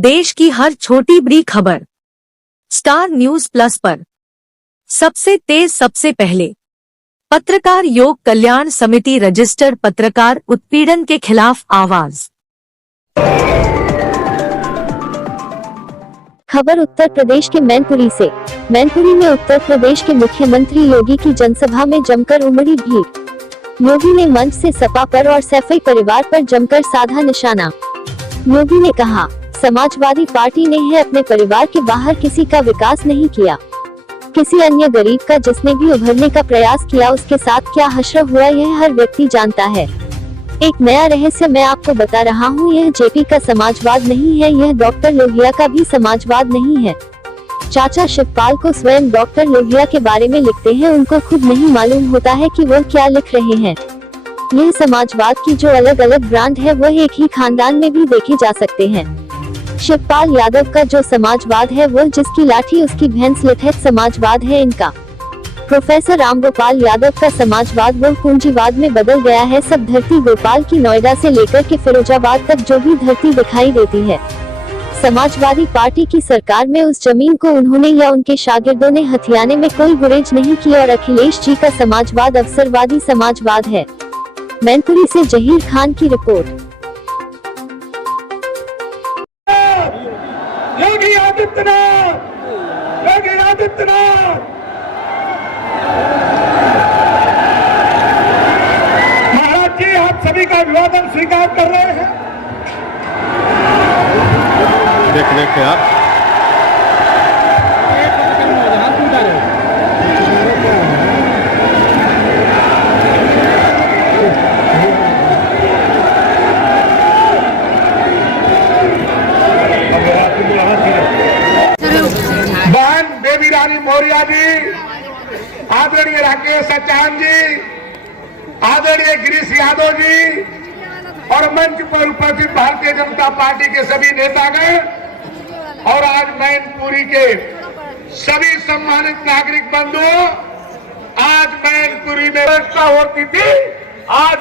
देश की हर छोटी बड़ी खबर स्टार न्यूज प्लस पर। सबसे तेज सबसे पहले। पत्रकार योग कल्याण समिति रजिस्टर्ड पत्रकार उत्पीड़न के खिलाफ आवाज। खबर उत्तर प्रदेश के मैनपुरी से। मैनपुरी में उत्तर प्रदेश के मुख्यमंत्री योगी की जनसभा में जमकर उमड़ी भीड़। योगी ने मंच से सपा पर और सैफई परिवार पर जमकर साधा निशाना। योगी ने कहा, समाजवादी पार्टी ने है अपने परिवार के बाहर किसी का विकास नहीं किया। किसी अन्य गरीब का जिसने भी उभरने का प्रयास किया उसके साथ क्या हश्र हुआ यह हर व्यक्ति जानता है। एक नया रहस्य मैं आपको बता रहा हूँ, यह जेपी का समाजवाद नहीं है, यह डॉक्टर लोहिया का भी समाजवाद नहीं है। चाचा शिवपाल को स्वयं डॉक्टर लोहिया के बारे में लिखते हैं, उनको खुद नहीं मालूम होता है कि वह क्या लिख रहे हैं। यह समाजवाद की जो अलग अलग ब्रांड है वह एक ही खानदान में भी देखे जा सकते हैं। शिवपाल यादव का जो समाजवाद है वह जिसकी लाठी उसकी भैंस लिठैत समाजवाद है इनका। प्रोफेसर रामगोपाल यादव का समाजवाद वह पूंजीवाद में बदल गया है। सब धरती गोपाल की नोएडा से लेकर के फिरोजाबाद तक जो भी धरती दिखाई देती है, समाजवादी पार्टी की सरकार में उस जमीन को उन्होंने या उनके शागिर्दों ने हथियाने में कोई गुरेज नहीं की। और अखिलेश जी का समाजवाद अवसरवादी समाजवाद है। मैनपुरी से जहीर खान की रिपोर्ट। योगी आदित्यनाथ, योगी आदित्यनाथ। महाराज जी, आप सभी का अभिवादन स्वीकार कर रहे हैं। देख आप बहन बेबी रानी मौर्य जी, आदरणीय राकेश सचान जी, आदरणीय गिरीश यादव जी और मंच पर उपस्थित भारतीय जनता पार्टी के सभी नेतागण और आज मैनपुरी के सभी सम्मानित नागरिक बंधुओं, आज मैनपुरी में व्यवस्था होती थी, आज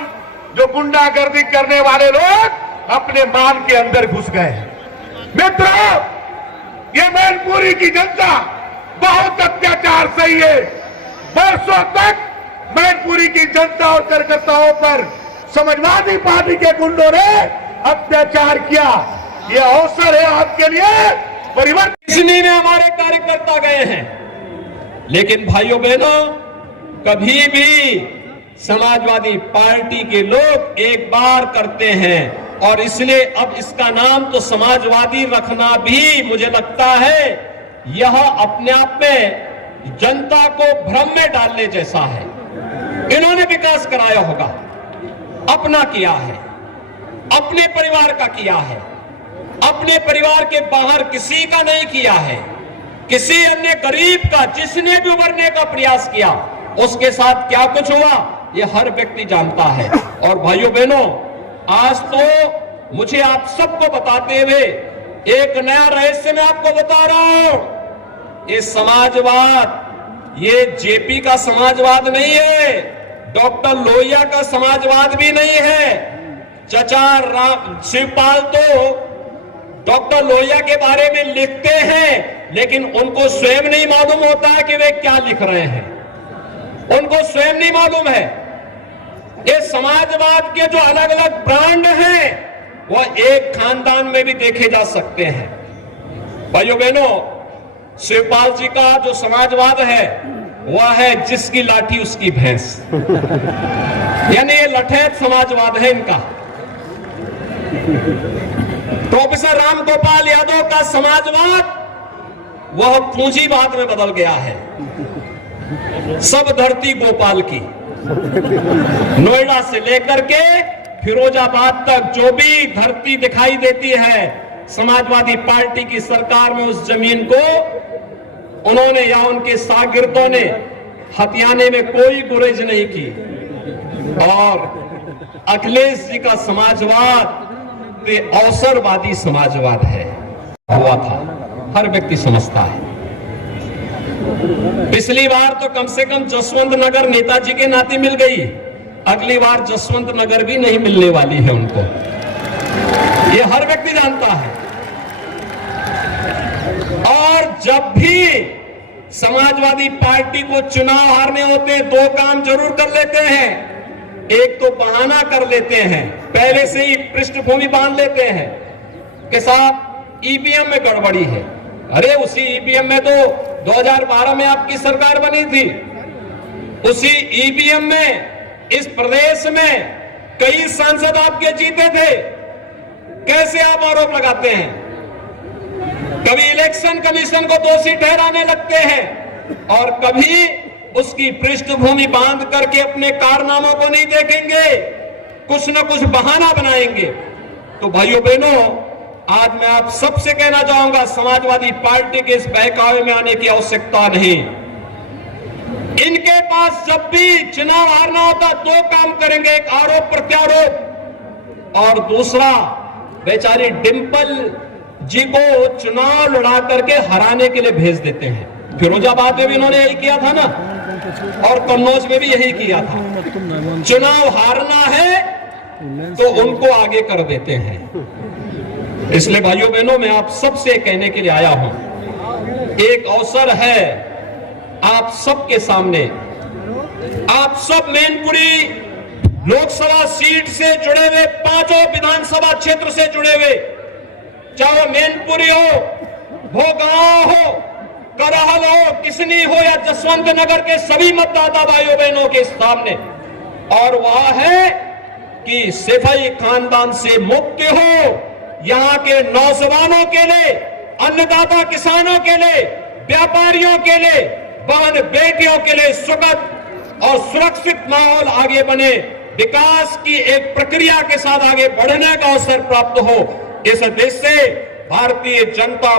जो गुंडागर्दी करने वाले लोग अपने मान के अंदर घुस गए। मित्रों, ये मैनपुरी की जनता बहुत अत्याचार सही है। वर्षों तक मैनपुरी की जनता और कार्यकर्ताओं पर समाजवादी पार्टी के गुंडों ने अत्याचार किया। ये अवसर है आपके लिए परिवर्तन। इसलिए में हमारे कार्यकर्ता गए हैं, लेकिन भाइयों बहनों, कभी भी समाजवादी पार्टी के लोग एक बार करते हैं और इसलिए अब इसका नाम तो समाजवादी रखना भी मुझे लगता है यह अपने आप में जनता को भ्रम में डालने जैसा है। इन्होंने विकास कराया होगा, अपना किया है, अपने परिवार का किया है, अपने परिवार के बाहर किसी का नहीं किया है। किसी अन्य गरीब का जिसने भी उभरने का प्रयास किया उसके साथ क्या कुछ हुआ यह हर व्यक्ति जानता है। और भाइयों बहनों, आज तो मुझे आप सबको बताते हुए एक नया रहस्य मैं आपको बता रहा हूं। ये समाजवाद ये जेपी का समाजवाद नहीं है, डॉक्टर लोहिया का समाजवाद भी नहीं है। चचा शिवपाल तो डॉक्टर लोहिया के बारे में लिखते हैं, लेकिन उनको स्वयं नहीं मालूम होता है कि वे क्या लिख रहे हैं। उनको स्वयं नहीं मालूम है। ये समाजवाद के जो अलग अलग ब्रांड हैं वह एक खानदान में भी देखे जा सकते हैं। भाइयों बहनों, शिवपाल जी का जो समाजवाद है वह है जिसकी लाठी उसकी भैंस, यानी ये लठैत समाजवाद है इनका। प्रोफेसर रामगोपाल यादव का समाजवाद वह पूंजीवाद में बदल गया है। सब धरती गोपाल की, नोएडा से लेकर के फिरोजाबाद तक जो भी धरती दिखाई देती है, समाजवादी पार्टी की सरकार में उस जमीन को उन्होंने या उनके शागिर्दों ने हथियाने में कोई गुरेज नहीं की। और अखिलेश जी का समाजवाद अवसरवादी समाजवाद है, हुआ था, हर व्यक्ति समझता है। पिछली बार तो कम से कम जसवंत नगर नेताजी के नाते मिल गई, अगली बार जसवंत नगर भी नहीं मिलने वाली है उनको। ये हर व्यक्ति जानता है। जब भी समाजवादी पार्टी को चुनाव हारने होते हैं, दो काम जरूर कर लेते हैं। एक तो बहाना कर लेते हैं, पहले से ही पृष्ठभूमि बांध लेते हैं कि साहब ईवीएम में गड़बड़ी है। अरे उसी ईवीएम में तो 2012 में आपकी सरकार बनी थी। उसी ईवीएम में इस प्रदेश में कई सांसद आपके जीते थे। कैसे आप आरोप लगाते हैं? कभी इलेक्शन कमीशन को दोषी ठहराने लगते हैं और कभी उसकी पृष्ठभूमि बांध करके अपने कारनामों को नहीं देखेंगे, कुछ न कुछ बहाना बनाएंगे। तो भाइयों बहनों, आज मैं आप सबसे कहना चाहूंगा, समाजवादी पार्टी के इस बहकावे में आने की आवश्यकता नहीं। इनके पास जब भी चुनाव हारना होता दो काम करेंगे, एक आरोप प्रत्यारोप और दूसरा बेचारी डिंपल जी को चुनाव लड़ा करके हराने के लिए भेज देते हैं। फिरोजाबाद में भी इन्होंने यही किया था ना, और कन्नौज में भी यही किया था। चुनाव हारना है तो उनको आगे कर देते हैं। इसलिए भाइयों बहनों, मैं आप सबसे कहने के लिए आया हूं, एक अवसर है आप सबके सामने। आप सब मैनपुरी लोकसभा सीट से जुड़े हुए, पांचों विधानसभा क्षेत्र से जुड़े हुए, चाहे वो मैनपुरी हो, भोगांव हो, करहल हो, किसनी हो या जसवंत नगर के सभी मतदाता भाइयों बहनों के सामने, और वह है कि सैफई खानदान से मुक्ति हो। यहां के नौजवानों के लिए, अन्नदाता किसानों के लिए, व्यापारियों के लिए, बहन बेटियों के लिए सुखद और सुरक्षित माहौल आगे बने, विकास की एक प्रक्रिया के साथ आगे बढ़ने का अवसर प्राप्त हो। इस देश से भारतीय जनता